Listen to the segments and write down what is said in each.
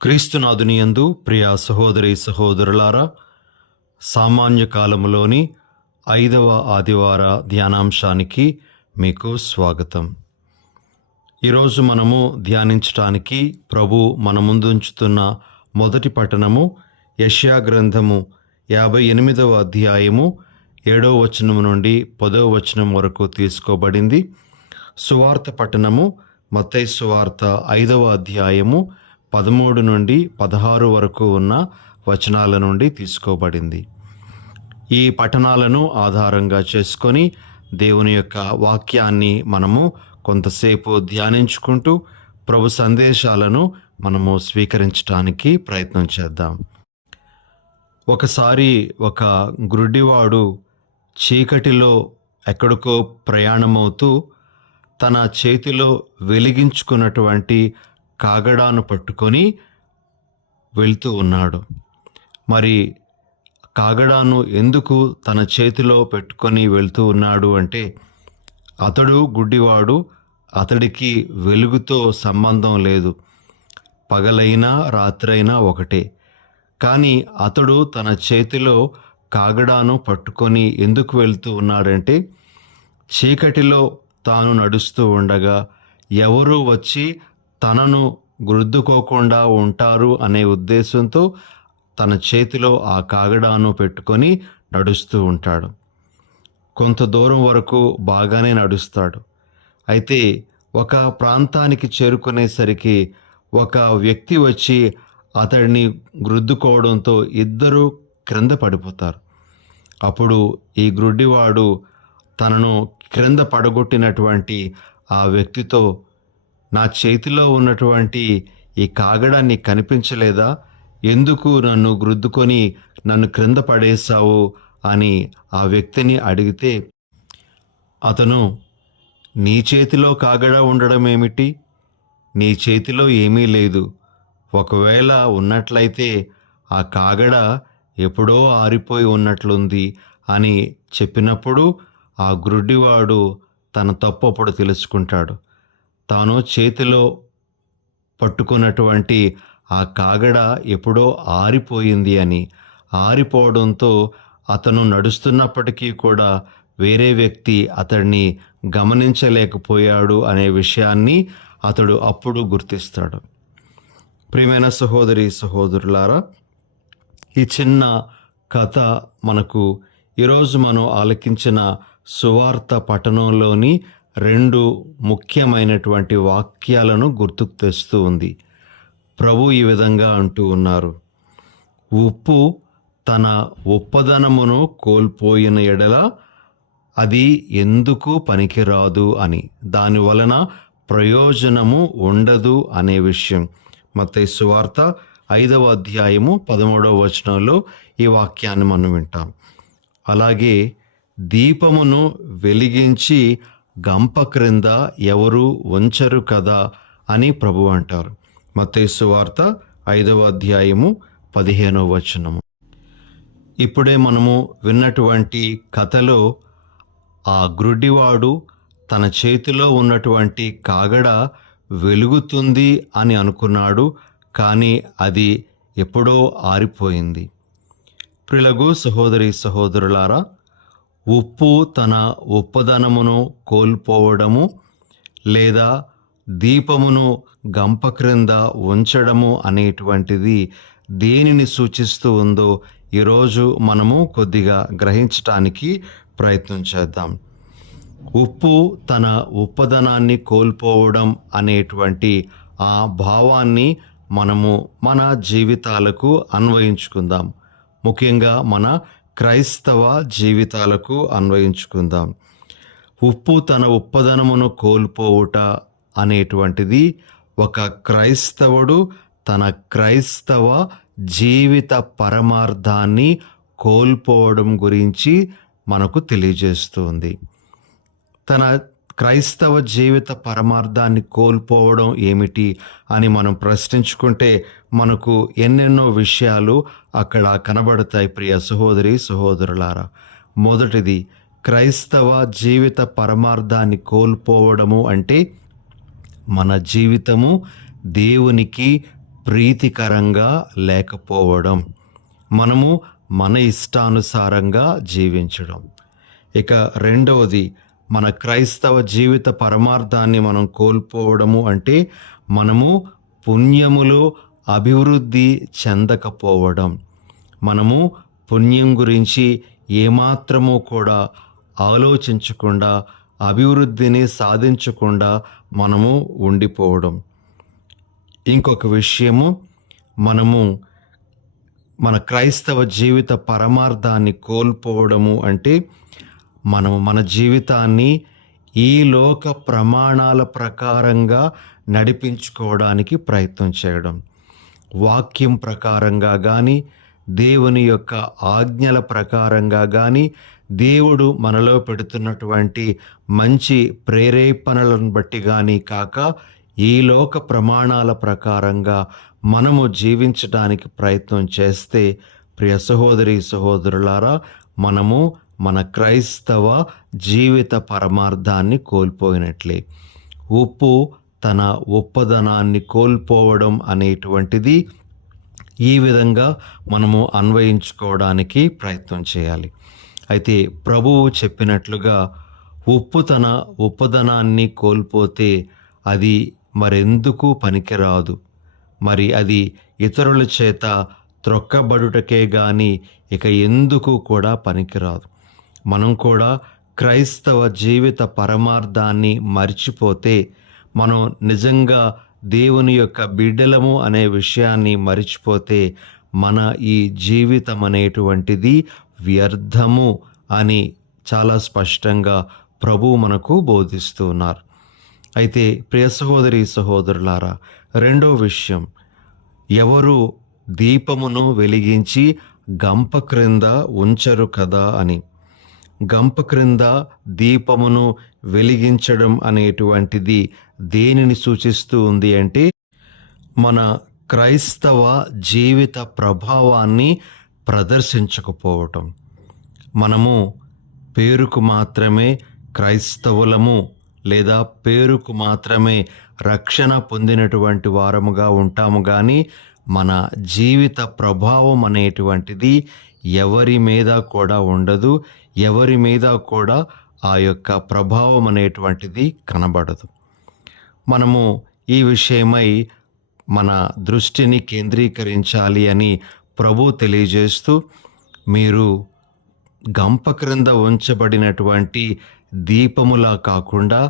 క్రీస్తునాథుని యందు ప్రియ సహోదరి సహోదరులారా, సామాన్య కాలములోని 5వ ఆదివార ధ్యానాంశానికి మీకు స్వాగతం. ఈరోజు మనము ధ్యానించటానికి ప్రభు మన ముందుంచుతున్న మొదటి పట్టణము యెషయా గ్రంథము 58వ అధ్యాయము 7వ వచనం నుండి 10వ వచనం వరకు తీసుకోబడింది. సువార్త పట్టణము మత్తయి సువార్త 5వ అధ్యాయము 13 నుండి 16 వరకు ఉన్న వచనాల నుండి తీసుకోబడింది. ఈ పఠనాలను ఆధారంగా చేసుకొని దేవుని యొక్క వాక్యాన్ని మనము కొంతసేపు ధ్యానించుకుంటూ ప్రభు సందేశాలను మనము స్వీకరించడానికి ప్రయత్నం చేద్దాం. ఒకసారి ఒక గుడ్డివాడు చీకటిలో ఎక్కడికో ప్రయాణమవుతూ తన చేతిలో వెలిగించుకున్నటువంటి కాగడాను పట్టుకొని వెళ్తూ ఉన్నాడు. మరి కాగడాను ఎందుకు తన చేతిలో పెట్టుకొని వెళ్తూ ఉన్నాడు అంటే, అతడు గుడ్డివాడు, అతడికి వెలుగుతో సంబంధం లేదు, పగలైనా రాత్రైనా ఒకటే. కానీ అతడు తన చేతిలో కాగడాను పట్టుకొని ఎందుకు వెళ్తూ ఉన్నాడంటే, చీకటిలో తాను నడుస్తూ ఉండగా ఎవరూ వచ్చి తనను గుర్దుకోకుండా ఉంటారు అనే ఉద్దేశంతో తన చేతిలో ఆ కాగడాను పెట్టుకొని నడుస్తూ ఉంటాడు. కొంత దూరం వరకు బాగానే నడుస్తాడు. అయితే ఒక ప్రాంతానికి చేరుకునేసరికి ఒక వ్యక్తి వచ్చి అతడిని గుద్దుకోవడంతో ఇద్దరూ క్రింద పడిపోతారు. అప్పుడు ఈ గ్రుడ్డివాడు తనను క్రింద పడగొట్టినటువంటి ఆ వ్యక్తితో, నా చేతిలో ఉన్నటువంటి ఈ కాగడాన్ని కనిపించలేదా, ఎందుకు నన్ను గుద్దుకొని నన్ను క్రింద పడేశావు అని ఆ వ్యక్తిని అడిగితే, అతను, నీ చేతిలో కాగడా ఉండడం ఏమిటి, నీ చేతిలో ఏమీ లేదు, ఒకవేళ ఉన్నట్లయితే ఆ కాగడ ఎప్పుడో ఆరిపోయి ఉన్నట్లుంది అని చెప్పినప్పుడు ఆ గ్రుడ్డివాడు తన తప్పు అప్పుడు తెలుసుకుంటాడు. తాను చేతిలో పట్టుకున్నటువంటి ఆ కాగడ ఎప్పుడో ఆరిపోయింది అని. ఆరిపోవడంతో అతను నడుస్తున్నప్పటికీ కూడా వేరే వ్యక్తి అతడిని గమనించలేకపోయాడు అనే విషయాన్ని అతడు అప్పుడు గుర్తిస్తాడు. ప్రియమైన సహోదరి సహోదరులారా, ఈ చిన్న కథ మనకు ఈరోజు మనం ఆలకించిన సువార్త పఠనంలోని 2 ముఖ్యమైనటువంటి వాక్యాలను గుర్తుకు తెస్తూ ఉంది. ప్రభు ఈ విధంగా అంటూ ఉన్నారు, ఉప్పు తన ఉప్పదనమును కోల్పోయిన ఎడల అది ఎందుకు పనికిరాదు అని, దాని వలన ప్రయోజనము ఉండదు అనే విషయం. మత్తయి సువార్త 5వ అధ్యాయము 13వ వచనంలో ఈ వాక్యాన్ని మనం వింటాం. అలాగే దీపమును వెలిగించి గంప క్రింద ఎవరు ఉంచరు కదా అని ప్రభు అంటారు. మత్తయి సువార్త 5వ అధ్యాయము 15వ వచనము. ఇప్పుడే మనము విన్నటువంటి కథలో ఆ గ్రుడ్డివాడు తన చేతిలో ఉన్నటువంటి కాగడ వెలుగుతుంది అని అనుకున్నాడు, కానీ అది ఎప్పుడో ఆరిపోయింది. ప్రియులకు సహోదరి సహోదరులారా, ఉప్పు తన ఉప్పదనమును కోల్పోవడము లేదా దీపమును గంప క్రింద ఉంచడము అనేటువంటిది దేనిని సూచిస్తూ ఉందో ఈరోజు మనము కొద్దిగా గ్రహించటానికి ప్రయత్నం చేద్దాం. ఉప్పు తన ఉప్పదనాన్ని కోల్పోవడం అనేటువంటి ఆ భావాన్ని మనము మన జీవితాలకు అన్వయించుకుందాం. ముఖ్యంగా మన క్రైస్తవ జీవితాలకు అన్వయించుకుందాం. ఉప్పు తన ఉప్పదనమును కోల్పోవుట అనేటువంటిది ఒక క్రైస్తవుడు తన క్రైస్తవ జీవిత పరమార్థాన్ని కోల్పోవడం గురించి మనకు తెలియజేస్తుంది. తన క్రైస్తవ జీవిత పరమార్థాన్ని కోల్పోవడం ఏమిటి అని మనం ప్రశ్నించుకుంటే మనకు ఎన్నెన్నో విషయాలు అక్కడ కనబడతాయి. ప్రియ సహోదరి సహోదరులారా, మొదటిది, క్రైస్తవ జీవిత పరమార్థాన్ని కోల్పోవడము అంటే మన జీవితము దేవునికి ప్రీతికరంగా లేకపోవడం, మనము మన ఇష్టానుసారంగా జీవించడం. ఇక రెండవది, మన క్రైస్తవ జీవిత పరమార్థాన్ని మనం కోల్పోవడము అంటే మనము పుణ్యములో అభివృద్ధి చెందకపోవడం. మనము పుణ్యం గురించి ఏమాత్రము కూడా ఆలోచించకుండా, అభివృద్ధిని సాధించకుండా మనము ఉండిపోవడం. ఇంకొక విషయము, మనము మన క్రైస్తవ జీవిత పరమార్థాన్ని కోల్పోవడము అంటే మనము మన జీవితాన్ని ఈ లోక ప్రమాణాల ప్రకారంగా నడిపించుకోవడానికి ప్రయత్నం చేయడం. వాక్యం ప్రకారంగా కానీ, దేవుని యొక్క ఆజ్ఞల ప్రకారంగా కానీ, దేవుడు మనలో పెడుతున్నటువంటి మంచి ప్రేరేపణలను బట్టి కానీ కాక, ఈ లోక ప్రమాణాల ప్రకారంగా మనము జీవించడానికి ప్రయత్నం చేస్తే, ప్రియ సహోదరి సహోదరులారా, మనము మన క్రైస్తవ జీవిత పరమార్థాన్ని కోల్పోయినట్లే. ఉప్పు తన ఉప్పదనాన్ని కోల్పోవడం అనేటువంటిది ఈ విధంగా మనము అన్వయించుకోవడానికి ప్రయత్నం చేయాలి. అయితే ప్రభువు చెప్పినట్లుగా ఉప్పు తన ఉప్పదనాన్ని కోల్పోతే అది మరెందుకు పనికిరాదు. మరి అది ఇతరుల చేత త్రొక్కబడుటకే గాని ఇక ఎందుకు కూడా పనికిరాదు. మనం కూడా క్రైస్తవ జీవిత పరమార్థాన్ని మర్చిపోతే, మనం నిజంగా దేవుని యొక్క బిడ్డలము అనే విషయాన్ని మరిచిపోతే, మన ఈ జీవితం అనేటువంటిది వ్యర్థము అని చాలా స్పష్టంగా ప్రభువు మనకు బోధిస్తూ ఉన్నారు. అయితే ప్రియ సహోదరి సహోదరులారా, రెండో విషయం, ఎవరు దీపమును వెలిగించి గంప క్రింద ఉంచరు కదా అని. గంప క్రింద దీపమును వెలిగించడం అనేటువంటిది దేనిని సూచిస్తూ ఉంది అంటే, మన క్రైస్తవ జీవిత ప్రభావాన్ని ప్రదర్శించకపోవటం. మనము పేరుకు మాత్రమే క్రైస్తవులము లేదా పేరుకు మాత్రమే రక్షణ పొందినటువంటి వారముగా ఉంటాము కానీ, మన జీవిత ప్రభావం అనేటువంటిది ఎవరి మీద కూడా ఉండదు. ఎవరి మీద కూడా ఆ యొక్క ప్రభావం అనేటువంటిది కనబడదు. మనము ఈ విషయమై మన దృష్టిని కేంద్రీకరించాలి అని ప్రభు తెలియజేస్తూ, మీరు గంప క్రింద ఉంచబడినటువంటి దీపములా కాకుండా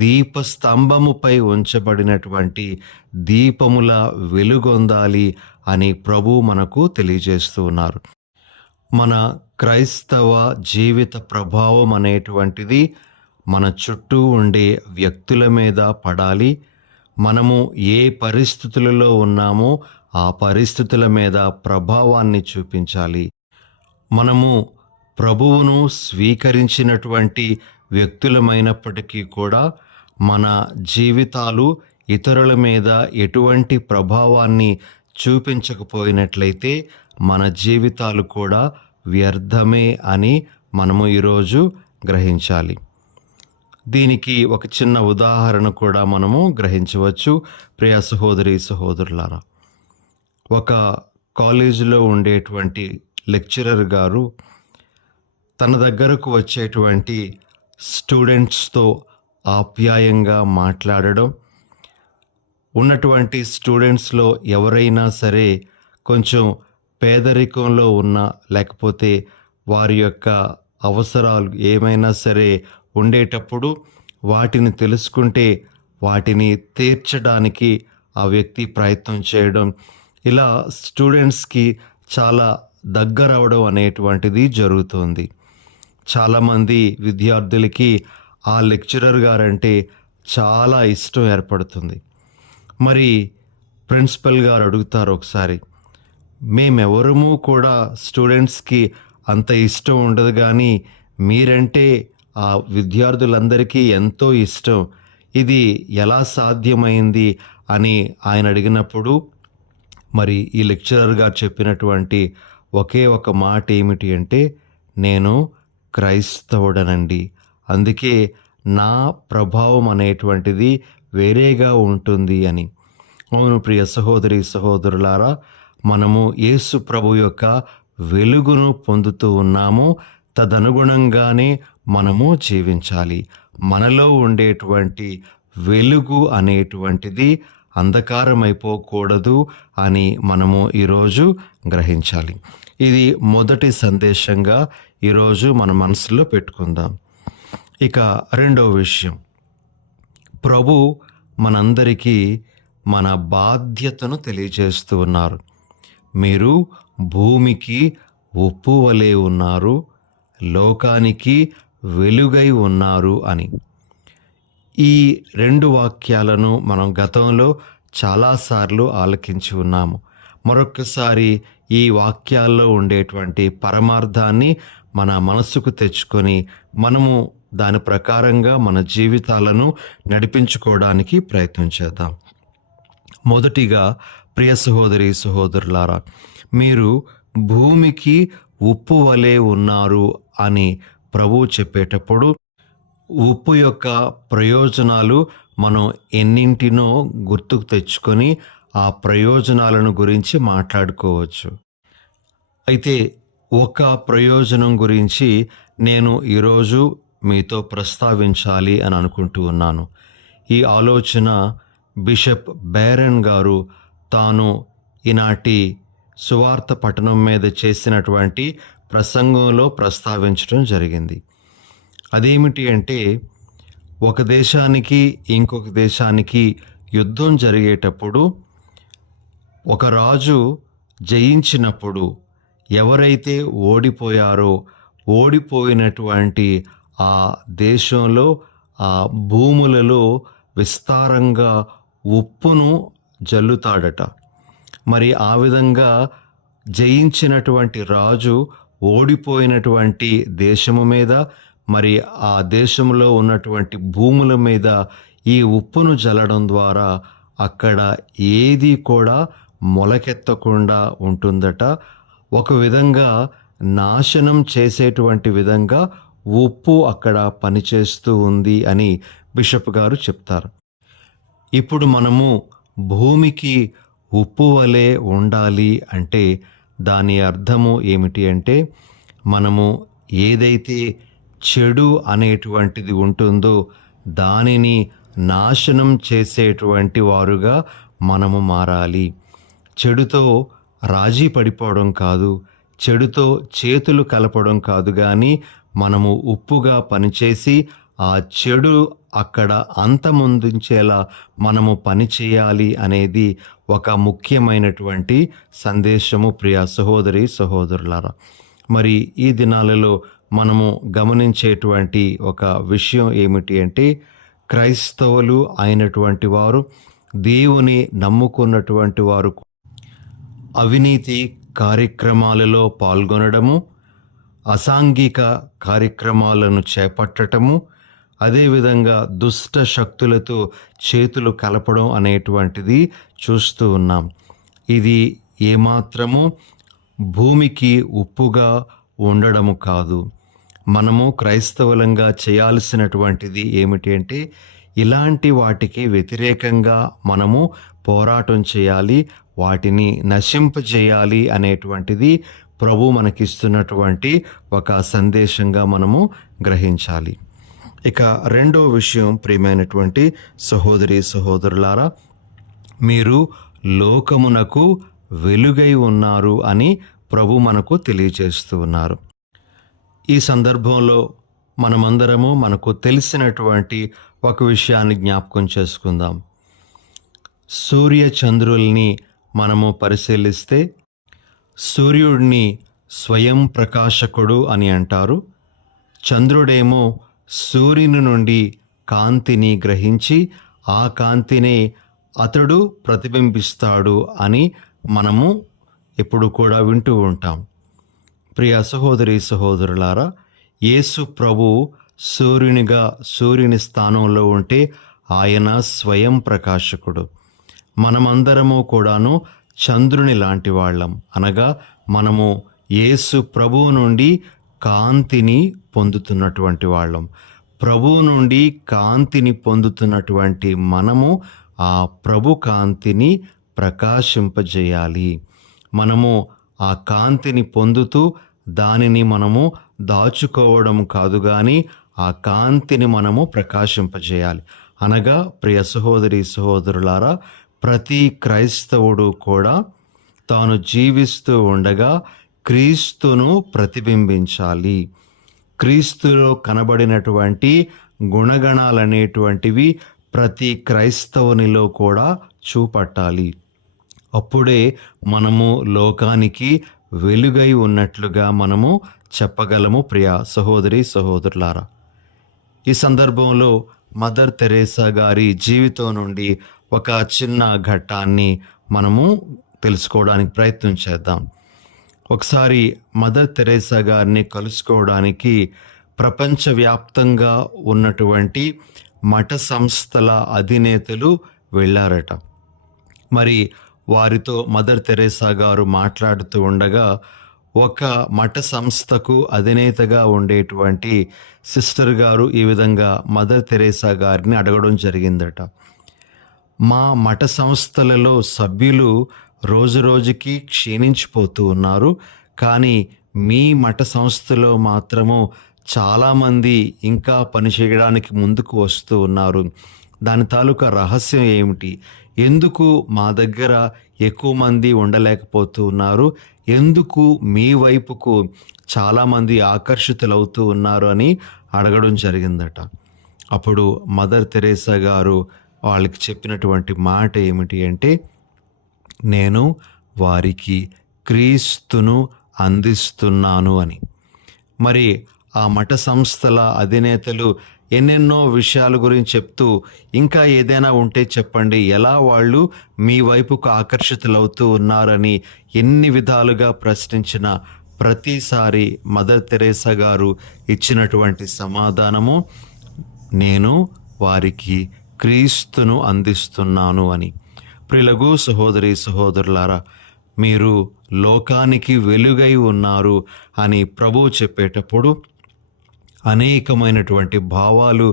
దీపస్తంభముపై ఉంచబడినటువంటి దీపముల వెలుగొందాలి అని ప్రభు మనకు తెలియజేస్తూ ఉన్నారు. మన క్రైస్తవ జీవిత ప్రభావం అనేటువంటిది మన చుట్టూ ఉండే వ్యక్తుల మీద పడాలి. మనము ఏ పరిస్థితులలో ఉన్నామో ఆ పరిస్థితుల మీద ప్రభావాన్ని చూపించాలి. మనము ప్రభువును స్వీకరించినటువంటి వ్యక్తులమైనప్పటికీ కూడా మన జీవితాలు ఇతరుల మీద ఎటువంటి ప్రభావాన్ని చూపించకపోయినట్లయితే మన జీవితాలు కూడా వ్యర్థమే అని మనము ఈరోజు గ్రహించాలి. దీనికి ఒక చిన్న ఉదాహరణ కూడా మనము గ్రహించవచ్చు. ప్రియ సహోదరి సహోదరులారా, ఒక కాలేజీలో ఉండేటువంటి లెక్చరర్ గారు తన దగ్గరకు వచ్చేటువంటి స్టూడెంట్స్తో ఆప్యాయంగా మాట్లాడడం, ఉన్నటువంటి స్టూడెంట్స్లో ఎవరైనా సరే కొంచెం పేదరికంలో ఉన్న, లేకపోతే వారి యొక్క అవసరాలు ఏమైనా సరే ఉండేటప్పుడు వాటిని తెలుసుకుంటే వాటిని తీర్చడానికి ఆ వ్యక్తి ప్రయత్నం చేయడం, ఇలా స్టూడెంట్స్కి చాలా దగ్గరవడం అనేటువంటిది జరుగుతుంది. చాలామంది విద్యార్థులకి ఆ లెక్చరర్ గారంటే చాలా ఇష్టం ఏర్పడుతుంది. మరి ప్రిన్సిపల్ గారు అడుగుతారు ఒకసారి, మేమెవరము కూడా స్టూడెంట్స్కి అంత ఇష్టం ఉండదు, కానీ మీరంటే ఆ విద్యార్థులందరికీ ఎంతో ఇష్టం, ఇది ఎలా సాధ్యమైంది అని ఆయన అడిగినప్పుడు, మరి ఈ లెక్చరర్ గారు చెప్పినటువంటి ఒకే ఒక మాట ఏమిటి అంటే, నేను క్రైస్తవుడనండి, అందుకే నా ప్రభావం అనేటువంటిది వేరేగా ఉంటుంది అని. అవును ప్రియ సహోదరి సహోదరులారా, మనము యేసు ప్రభు యొక్క వెలుగును పొందుతూ ఉన్నాము. తదనుగుణంగానే మనము జీవించాలి. మనలో ఉండేటువంటి వెలుగు అనేటువంటిది అంధకారమైపోకూడదు అని మనము ఈరోజు గ్రహించాలి. ఇది మొదటి సందేశంగా ఈరోజు మన మనసులో పెట్టుకుందాం. ఇక రెండో విషయం, ప్రభు మనందరికీ మన బాధ్యతను తెలియజేస్తూ ఉన్నారు. మీరు భూమికి ఉప్పు వలె ఉన్నారు, లోకానికి వెలుగై ఉన్నారు అని. ఈ రెండు వాక్యాలను మనం గతంలో చాలాసార్లు ఆలకించి ఉన్నాము. మరొక్కసారి ఈ వాక్యాల్లో ఉండేటువంటి పరమార్థాన్ని మన మనసుకు తెచ్చుకొని మనము దాని ప్రకారంగా మన జీవితాలను నడిపించుకోవడానికి ప్రయత్నం చేద్దాం. మొదటిగా ప్రియ సహోదరి సహోదరులారా, మీరు భూమికి ఉప్పు వలె ఉన్నారు అని ప్రభువు చెప్పేటప్పుడు ఉప్పు యొక్క ప్రయోజనాలు మనం ఎన్నింటినో గుర్తుకు తెచ్చుకొని ఆ ప్రయోజనాలను గురించి మాట్లాడుకోవచ్చు. అయితే ఒక ప్రయోజనం గురించి నేను ఈరోజు మీతో ప్రస్తావించాలి అని అనుకుంటూ ఉన్నాను. ఈ ఆలోచన బిషప్ బేరన్ గారు తాను ఈనాటి సువార్త పఠనం మీద చేసినటువంటి ప్రసంగంలో ప్రస్తావించడం జరిగింది. అదేమిటి అంటే, ఒక దేశానికి ఇంకొక దేశానికి యుద్ధం జరిగేటప్పుడు ఒక రాజు జయించినప్పుడు ఎవరైతే ఓడిపోయారో ఓడిపోయినటువంటి ఆ దేశంలో ఆ భూములలో విస్తారంగా ఉప్పును జల్లుతాడట. మరి ఆ విధంగా జయించినటువంటి రాజు ఓడిపోయినటువంటి దేశము మీద, మరి ఆ దేశంలో ఉన్నటువంటి భూముల మీద ఈ ఉప్పును జల్లడం ద్వారా అక్కడ ఏది కూడా మొలకెత్తకుండా ఉంటుందట. ఒక విధంగా నాశనం చేసేటువంటి విధంగా ఉప్పు అక్కడ పనిచేస్తూ ఉంది అని బిషప్ గారు చెప్తారు. ఇప్పుడు మనము భూమికి ఉప్పు వలె ఉండాలి అంటే దాని అర్థము ఏమిటి అంటే, మనము ఏదైతే చెడు అనేటువంటిది ఉంటుందో దానిని నాశనం చేసేటువంటి వారుగా మనము మారాలి. చెడుతో రాజీ పడిపోవడం కాదు, చెడుతో చేతులు కలపడం కాదు, కానీ మనము ఉప్పుగా పనిచేసి ఆ చెడు అక్కడ అంతమొందించేలా మనము పనిచేయాలి అనేది ఒక ముఖ్యమైనటువంటి సందేశము ప్రియ సహోదరి సహోదరులారా. మరి ఈ దినాలలో మనము గమనించేటువంటి ఒక విషయం ఏమిటి అంటే, క్రైస్తవులు అయినటువంటి వారు, దేవుని నమ్ముకున్నటువంటి వారు అవినీతి కార్యక్రమాలలో పాల్గొనడము, అసాంఘిక కార్యక్రమాలను చేపట్టడము, అదేవిధంగా దుష్ట శక్తులతో చేతులు కలపడం అనేటువంటిది చూస్తూ ఉన్నాం. ఇది ఏమాత్రము భూమికి ఉప్పుగా ఉండడము కాదు. మనము క్రైస్తవులంగా చేయాల్సినటువంటిది ఏమిటి అంటే, ఇలాంటి వాటికి వ్యతిరేకంగా మనము పోరాటం చేయాలి, వాటిని నశింపజేయాలి అనేటువంటిది ప్రభు మనకిస్తున్నటువంటి ఒక సందేశంగా మనము గ్రహించాలి. ఇక రెండో విషయం ప్రియమైనటువంటి సహోదరి సహోదరులారా, మీరు లోకమునకు వెలుగై ఉన్నారు అని ప్రభు మనకు తెలియజేస్తూ ఉన్నారు. ఈ సందర్భంలో మనమందరము మనకు తెలిసినటువంటి ఒక విషయాన్ని జ్ఞాపకం చేసుకుందాం. సూర్య చంద్రుల్ని మనము పరిశీలిస్తే సూర్యుడిని స్వయం ప్రకాశకుడు అని అంటారు. చంద్రుడేమో సూర్యుని నుండి కాంతిని గ్రహించి ఆ కాంతినే అతడు ప్రతిబింబిస్తాడు అని మనము ఎప్పుడు కూడా వింటూ ఉంటాం. ప్రియ సహోదరి సహోదరులారా, యేసు ప్రభు సూర్యుని స్థానంలో ఉంటే ఆయన స్వయం ప్రకాశకుడు. మనమందరము కూడాను చంద్రుని లాంటి వాళ్ళం. అనగా మనము యేసు ప్రభువు నుండి కాంతిని పొందుతున్నటువంటి వాళ్ళం. ప్రభువు నుండి కాంతిని పొందుతున్నటువంటి మనము ఆ ప్రభు కాంతిని ప్రకాశింపజేయాలి. మనము ఆ కాంతిని పొందుతూ దానిని మనము దాచుకోవడం కాదు కానీ ఆ కాంతిని మనము ప్రకాశింపజేయాలి. అనగా ప్రియ సహోదరి సహోదరులారా, ప్రతి క్రైస్తవుడు కూడా తాను జీవిస్తూ ఉండగా క్రీస్తును ప్రతిబింబించాలి. క్రీస్తులో కనబడినటువంటి గుణగణాలనేటువంటివి ప్రతి క్రైస్తవునిలో కూడా చూపట్టాలి. అప్పుడే మనము లోకానికి వెలుగై ఉన్నట్లుగా మనము చెప్పగలము. ప్రియ సహోదరి సహోదరులారా, ఈ సందర్భంలో మదర్ తెరేసా గారి జీవితం నుండి ఒక చిన్న ఘట్టాన్ని మనము తెలుసుకోవడానికి ప్రయత్నం చేద్దాం. ఒకసారి మదర్ తెరేసా గారిని కలుసుకోవడానికి ప్రపంచవ్యాప్తంగా ఉన్నటువంటి మఠ సంస్థల అధినేతలు వెళ్ళారట. మరి వారితో మదర్ తెరేసా గారు మాట్లాడుతూ ఉండగా ఒక మఠ సంస్థకు అధినేతగా ఉండేటువంటి సిస్టర్ గారు ఈ విధంగా మదర్ తెరేసా గారిని అడగడం జరిగిందట. మా మఠ సంస్థలలో సభ్యులు రోజు రోజుకి క్షీణించిపోతూ ఉన్నారు, కానీ మీ మఠ సంస్థలో మాత్రము చాలామంది ఇంకా పనిచేయడానికి ముందుకు వస్తూ ఉన్నారు. దాని తాలూకా రహస్యం ఏమిటి? ఎందుకు మా దగ్గర ఎక్కువ మంది ఉండలేకపోతూ ఉన్నారు? ఎందుకు మీ వైపుకు చాలామంది ఆకర్షితులవుతూ ఉన్నారు అని అడగడం జరిగిందట. అప్పుడు మదర్ తెరేసా గారు వాళ్ళకి చెప్పినటువంటి మాట ఏమిటి అంటే, నేను వారికి క్రీస్తును అందిస్తున్నాను అని. మరి ఆ మఠ సంస్థల అధినేతలు ఎన్నెన్నో విషయాల గురించి చెప్తూ, ఇంకా ఏదైనా ఉంటే చెప్పండి, ఎలా వాళ్ళు మీ వైపుకు ఆకర్షితులవుతూ ఉన్నారని ఎన్ని విధాలుగా ప్రశ్నించిన ప్రతిసారి మదర్ తెరేసా గారు ఇచ్చినటువంటి సమాధానము, నేను వారికి క్రీస్తును అందిస్తున్నాను అని. ప్రియులగు సహోదరి సహోదరులారా, మీరు లోకానికి వెలుగై ఉన్నారు అని ప్రభువు చెప్పేటప్పుడు అనేకమైనటువంటి భావాలు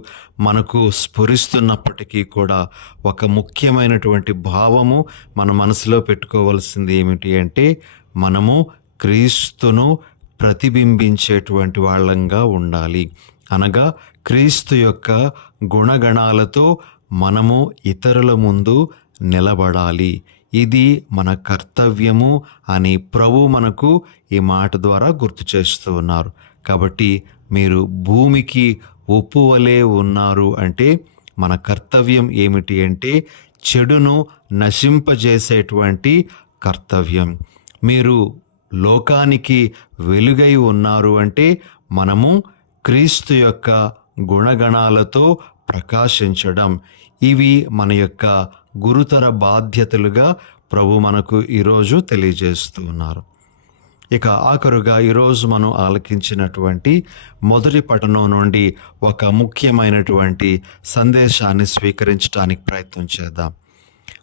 మనకు స్ఫురిస్తున్నప్పటికీ కూడా ఒక ముఖ్యమైనటువంటి భావము మన మనసులో పెట్టుకోవాల్సింది ఏమిటి అంటే, మనము క్రీస్తును ప్రతిబింబించేటువంటి వాళ్ళంగా ఉండాలి. అనగా క్రీస్తు యొక్క గుణగణాలతో మనము ఇతరుల ముందు నిలబడాలి. ఇది మన కర్తవ్యము అని ప్రభు మనకు ఈ మాట ద్వారా గుర్తు చేస్తూ ఉన్నారు. కాబట్టి మీరు భూమికి ఉప్పు వలె ఉన్నారు అంటే మన కర్తవ్యం ఏమిటి అంటే చెడును నశింపజేసేటువంటి కర్తవ్యం. మీరు లోకానికి వెలుగై ఉన్నారు అంటే మనము క్రీస్తు యొక్క గుణగణాలతో ప్రకాశించడం, ఇవి మన యొక్క గురుతర బాధ్యతలుగా ప్రభు మనకు ఈరోజు తెలియజేస్తూ ఉన్నారు. ఇక ఆఖరుగా ఈరోజు మనం ఆలకించినటువంటి మొదటి పఠనం నుండి ఒక ముఖ్యమైనటువంటి సందేశాన్ని స్వీకరించడానికి ప్రయత్నం చేద్దాం.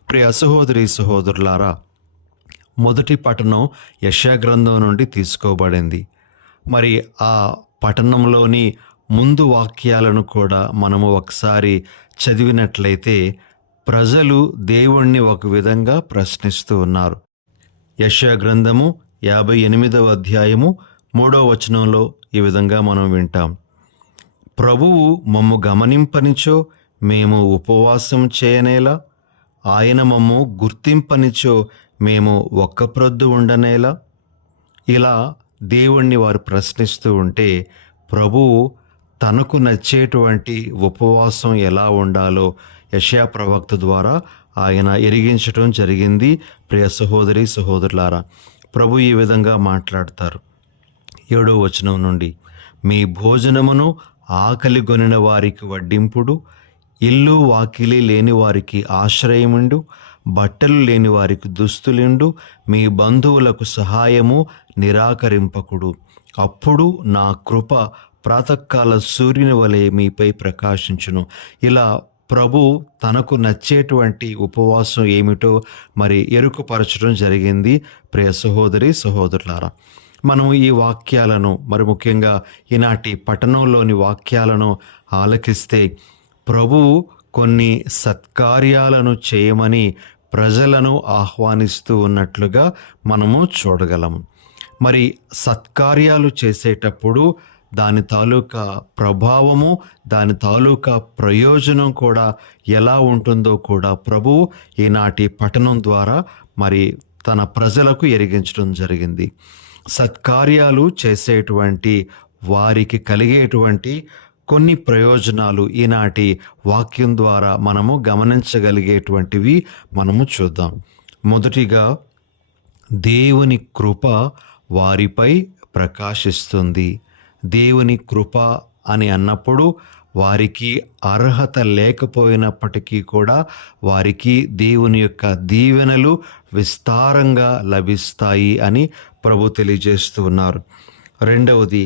ప్రియ సహోదరి సహోదరులారా, మొదటి పఠనం యెషయా గ్రంథం నుండి తీసుకోబడింది. మరి ఆ పఠనంలోని ముందు వాక్యాలను కూడా మనము ఒకసారి చదివినట్లయితే ప్రజలు దేవుణ్ణి ఒక విధంగా ప్రశ్నిస్తూ ఉన్నారు. యెషయా గ్రంథము 58వ అధ్యాయము 3వ వచనంలో ఈ విధంగా మనం వింటాం. ప్రభువు మమ్ము గమనింపనిచో మేము ఉపవాసం చేయనేలా, ఆయన మమ్ము గుర్తింపనిచో మేము ఒక్క ప్రొద్దు ఉండనేలా. ఇలా దేవుణ్ణి వారు ప్రశ్నిస్తూ ఉంటే ప్రభువు తనకు నచ్చేటువంటి ఉపవాసం ఎలా ఉండాలో యెషయా ప్రవక్త ద్వారా ఆయన ఎరిగించడం జరిగింది. ప్రియ సహోదరి సహోదరులారా, ప్రభు ఈ విధంగా మాట్లాడతారు. 7వ వచనం నుండి, మీ భోజనమును ఆకలి గొనిన వారికి వడ్డింపుడు, ఇల్లు వాకిలి లేని వారికి ఆశ్రయముండు, బట్టలు లేని వారికి దుస్తులిండు, మీ బంధువులకు సహాయము నిరాకరింపకుడు. అప్పుడు నా కృప ప్రాతకాల సూర్యుని వలె మీపై ప్రకాశించును. ఇలా ప్రభు తనకు నచ్చేటువంటి ఉపవాసం ఏమిటో మరి ఎరుకుపరచడం జరిగింది. ప్రియ సహోదరి సహోదరులారా, మనం ఈ వాక్యాలను, మరి ముఖ్యంగా ఈనాటి పట్టణంలోని వాక్యాలను ఆలకిస్తే ప్రభువు కొన్ని సత్కార్యాలను చేయమని ప్రజలను ఆహ్వానిస్తూ ఉన్నట్లుగా మనము చూడగలం. మరి సత్కార్యాలు చేసేటప్పుడు దాని తాలూకా ప్రభావము, దాని తాలూకా ప్రయోజనం కూడా ఎలా ఉంటుందో కూడా ప్రభువు ఈనాటి పఠనం ద్వారా మరి తన ప్రజలకు ఎరిగించడం జరిగింది. సత్కార్యాలు చేసేటువంటి వారికి కలిగేటువంటి కొన్ని ప్రయోజనాలు ఈనాటి వాక్యం ద్వారా మనము గమనించగలిగేటువంటివి మనము చూద్దాం. మొదటిగా, దేవుని కృప వారిపై ప్రకాశిస్తుంది. దేవుని కృప అని అన్నప్పుడు వారికి అర్హత లేకపోయినప్పటికీ కూడా వారికి దేవుని యొక్క దీవెనలు విస్తారంగా లభిస్తాయి అని ప్రభు తెలియజేస్తూ ఉన్నారు. రెండవది,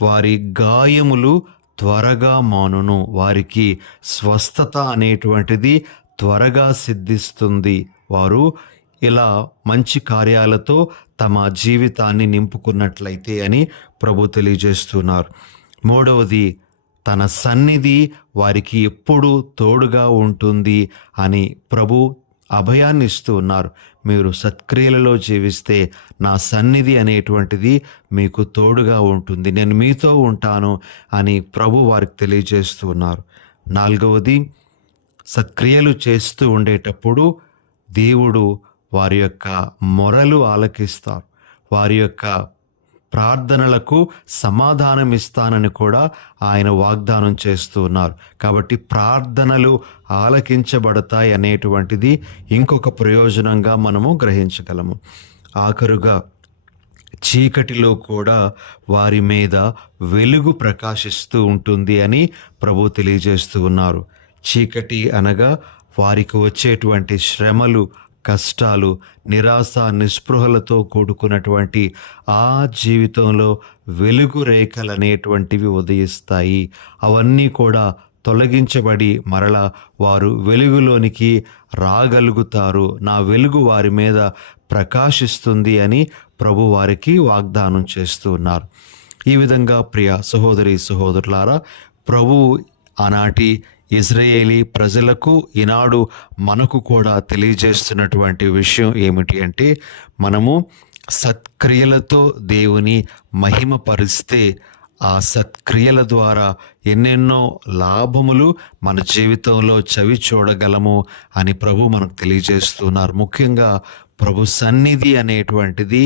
వారి గాయములు త్వరగా మానును. వారికి స్వస్థత అనేటువంటిది త్వరగా సిద్ధిస్తుంది. వారు ఇలా మంచి కార్యాలతో తమ జీవితాన్ని నింపుకున్నట్లయితే అని ప్రభు తెలియజేస్తున్నారు. మూడవది, తన సన్నిధి వారికి ఎప్పుడూ తోడుగా ఉంటుంది అని ప్రభు అభయాన్ని ఇస్తూ ఉన్నారు. మీరు సత్క్రియలలో జీవిస్తే నా సన్నిధి అనేటువంటిది మీకు తోడుగా ఉంటుంది, నేను మీతో ఉంటాను అని ప్రభు వారికి తెలియజేస్తూ ఉన్నారు. నాలుగవది, సత్క్రియలు చేస్తూ ఉండేటప్పుడు దేవుడు వారి యొక్క మొరలు ఆలకిస్తారు. వారి యొక్క ప్రార్థనలకు సమాధానం ఇస్తానని కూడా ఆయన వాగ్దానం చేస్తూ ఉన్నారు. కాబట్టి ప్రార్థనలు ఆలకించబడతాయి అనేటువంటిది ఇంకొక ప్రయోజనంగా మనము గ్రహించగలము. ఆఖరుగా, చీకటిలో కూడా వారి మీద వెలుగు ప్రకాశిస్తూ ఉంటుంది అని ప్రభు తెలియజేస్తూ ఉన్నారు. చీకటి అనగా వారికి వచ్చేటువంటి శ్రమలు, కష్టాలు, నిరాశ, నిస్పృహలతో కూడుకున్నటువంటి ఆ జీవితంలో వెలుగు రేఖలు అనేటువంటివి ఉదయిస్తాయి. అవన్నీ కూడా తొలగించబడి మరలా వారు వెలుగులోనికి రాగలుగుతారు. నా వెలుగు వారి మీద ప్రకాశిస్తుంది అని ప్రభు వారికి వాగ్దానం చేస్తూ ఉన్నారు. ఈ విధంగా ప్రియ సహోదరి సహోదరులారా, ప్రభు ఆనాటి ఇజ్రాయేలీ ప్రజలకు ఈనాడు మనకు కూడా తెలియజేస్తున్నటువంటి విషయం ఏమిటి అంటే, మనము సత్క్రియలతో దేవుని మహిమపరిస్తే ఆ సత్క్రియల ద్వారా ఎన్నెన్నో లాభములు మన జీవితంలో చవి చూడగలము అని ప్రభు మనకు తెలియజేస్తున్నారు. ముఖ్యంగా ప్రభు సన్నిధి అనేటువంటిది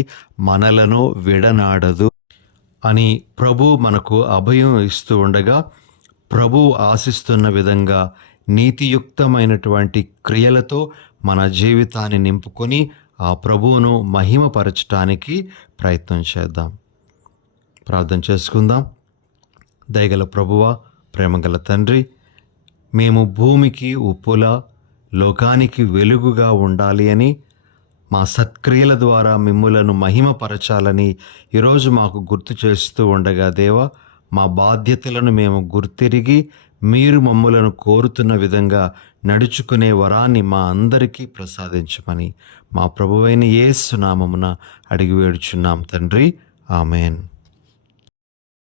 మనలను విడనాడదు అని ప్రభు మనకు అభయం ఇస్తూ ఉండగా, ప్రభు ఆశిస్తున్న విధంగా నీతియుక్తమైనటువంటి క్రియలతో మన జీవితాన్ని నింపుకొని ఆ ప్రభువును మహిమపరచడానికి ప్రయత్నం చేద్దాం. ప్రార్థన చేసుకుందాం. దయగల ప్రభువా, ప్రేమగల తండ్రి, మేము భూమికి ఉప్పులా, లోకానికి వెలుగుగా ఉండాలి అని, మా సత్క్రియల ద్వారా మిమ్ములను మహిమపరచాలని ఈరోజు మాకు గుర్తు చేస్తూ ఉండగా దేవా, మా బాధ్యతలను మేము గుర్తిరిగి మీరు మమ్ములను కోరుతున్న విధంగా నడుచుకునే వరాన్ని మా అందరికీ ప్రసాదించమని మా ప్రభువైన యేసు నామమున అడిగి వేడుచున్నాం తండ్రి. ఆమెన్.